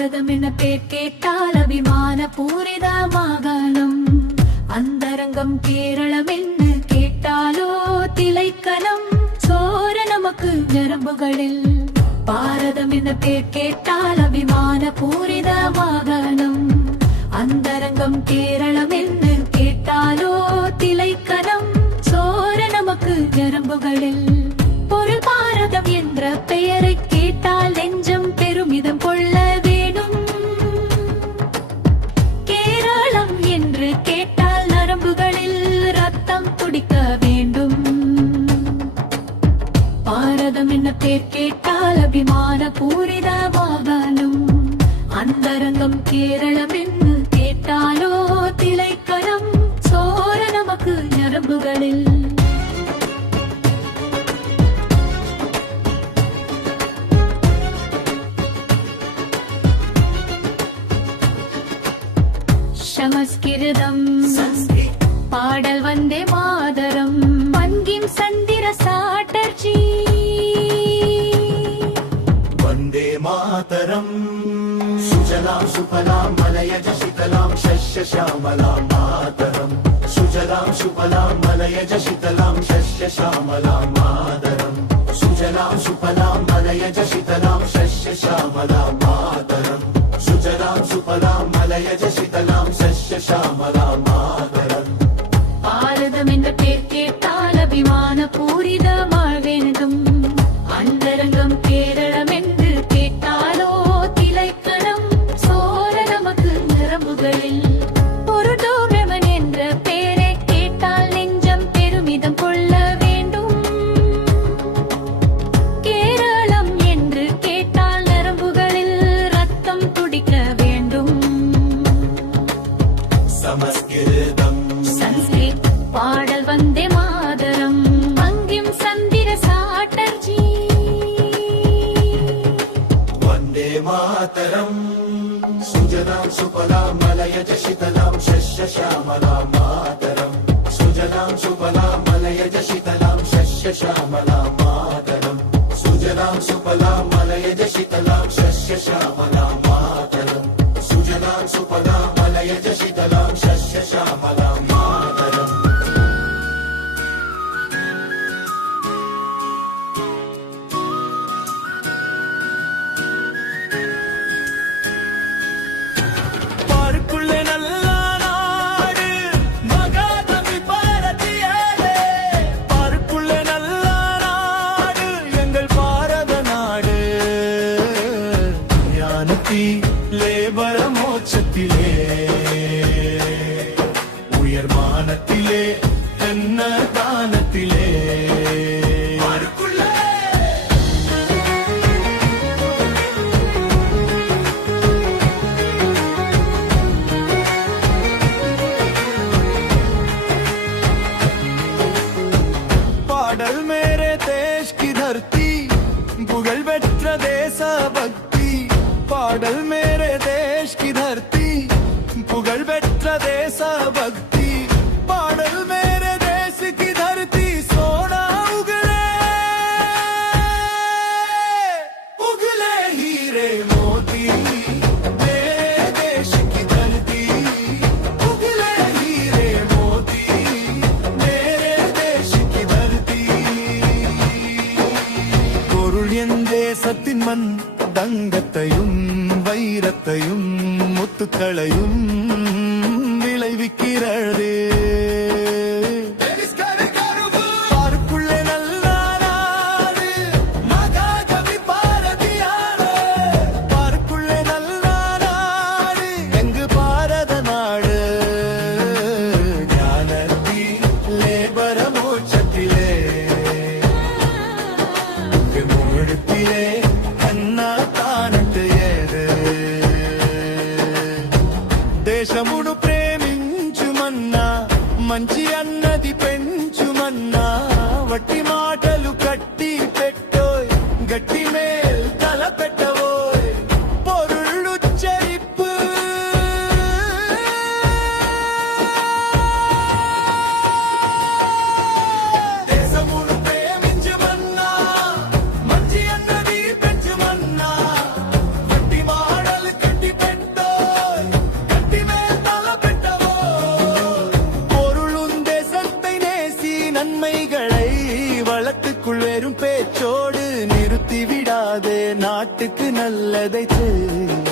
பாரதம் என பேர் கேட்டால் அபிமான பூரித மாகாணம். அந்தரங்கம் கேரளம் என்று கேட்டாலோ திளைக்கணம் சோர நமக்கு நரம்புகளில். பாரதம் என பேர் கேட்டால் அபிமான பூரித மாகாணம். அந்தரங்கம் கேரளம் என்று கேட்டாலோ திளைக்கணம் சோர நமக்கு நரம்புகளில். பொருள் பாரதம் என்ற பெயரை கேட்டால் நெஞ்சம் பெருமிதம் கொள்ள வேணும். கேரளம் என்று கேட்டால் நரம்புகளில் ரத்தம் துடிக்க வேண்டும். பாரதம் என்ன பேர் கேட்டால் அபிமான பூரித மாகாணம். அந்தரங்கம் கேரளம் என்று கேட்டாலோ திளைக்கணம் சோர நமக்கு நரம்புகளில். சமஸ்கிருதம் பாடல் வந்தே மாதரம். பங்கிம் சந்திர சாட்டர்ஜி வந்தே மாதரம். சுஜலாம் சுபலாம் மலயஜ சிதலாம் ஷஷ்ய ஷாமலாம் மாதரம். சுஜலாம் சுபலாம் மலயஜ சிதலாம் ஷஷ்ய ஷாமலாம் மாதரம். சுஜலாம் சுபலாம் மலயஜ சிதலாம் ஷஷ்ய ஷாமலாம் மாதரம். சுஜலாம் சுபலாம் மலயஜ சிதலாம் ஷஷ்ய ஷாமலாம் மாதரம். பாரதம் என்ற பேர் கேட்டால் அபிமான பூரிதமாக வேண்டும். அந்தரங்கம் கேரளம் என்று கேட்டாலோ திளைக்கணம் சோர நமக்கு நரம்புகளில். பொருடோரமன் என்ற பெயரை கேட்டால் நெஞ்சம் பெருமிதம் கொள்ள வேண்டும். கேரளம் என்று கேட்டால் நரம்புகளில் ரத்தம் துடிக்க வேண்டும். சமஸ்கிருதம் சன்ஸ்கிரிட் பாடல் வந்தே மாதரம். பங்கிம் சந்திர சாட்டர்ஜி வந்தே மாதரம். சுஜலாம் சுபலாம் மலயஜ சிதலாம் ஷஷ்ய ஷாமலாம் மாதரம். சுஜலாம் சுபலாம் மலயஜ சிதலாம் ஷஷ்ய ஷாமலாம் மாதரம். சுஜலாம் சுபலாம் மலயஜ சிதலாம் ஷஷ்ய ஷாமலாம் மாதரம். சுஜலாம் சுபலாம் மலயஜ சிதலாம் ஷஷ்ய ஷாமலாம் மாதரம். பார்க்குள்ளே நல்ல நாடு மகாகவி பாரதியாரே. பார்க்குள்ளே நல்ல நாடு எங்கள் பாரத நாடு. ஞானத்திலே பரமோட்சத்திலே உயர்மானத்திலே என்ன தானத்திலே. पाडल मेरे देश की धरती भूगल बेट्र देशा भक्ति. पाडल मेरे देश की धरती भूगल बेट्र देशा भक्ति. पाडल मेरे देश की धरती सोना उगले उगले हीरे मोती. मेरे देश की धरती उगले हीरे मोती. मेरे देश की धरती. பொருள் என் தேசத்தின் மண் தங்கத்தையும் வைரத்தையும் முத்துக்களையும் விளைவிக்கிறதே. பார்க்குள்ளே நல்ல நாடு மகாகவி பாரதியாரே. பார்க்குள்ளே நல்ல நாடு எங்கு பாரத நாடு. ஞானத்திலே பரமோட்சத்திலே மூழ்கிலே அண்ணா தானட்டு ஏது. దేశమును ప్రేమించుమన్నా మంచి అన్నది పెంచుమన్నా వట్టి మాటలు కట్టి పెట్టోయ్ గట్టి మేల్ తల పెట్టవోయ్. పొరుళ్ళు చెరిపు దేశమును ప్రేమించుమన్నా మంచి అన్నది పెంచుమన్నా వట్టి మాటలు కట్టి உள்ளதை செய்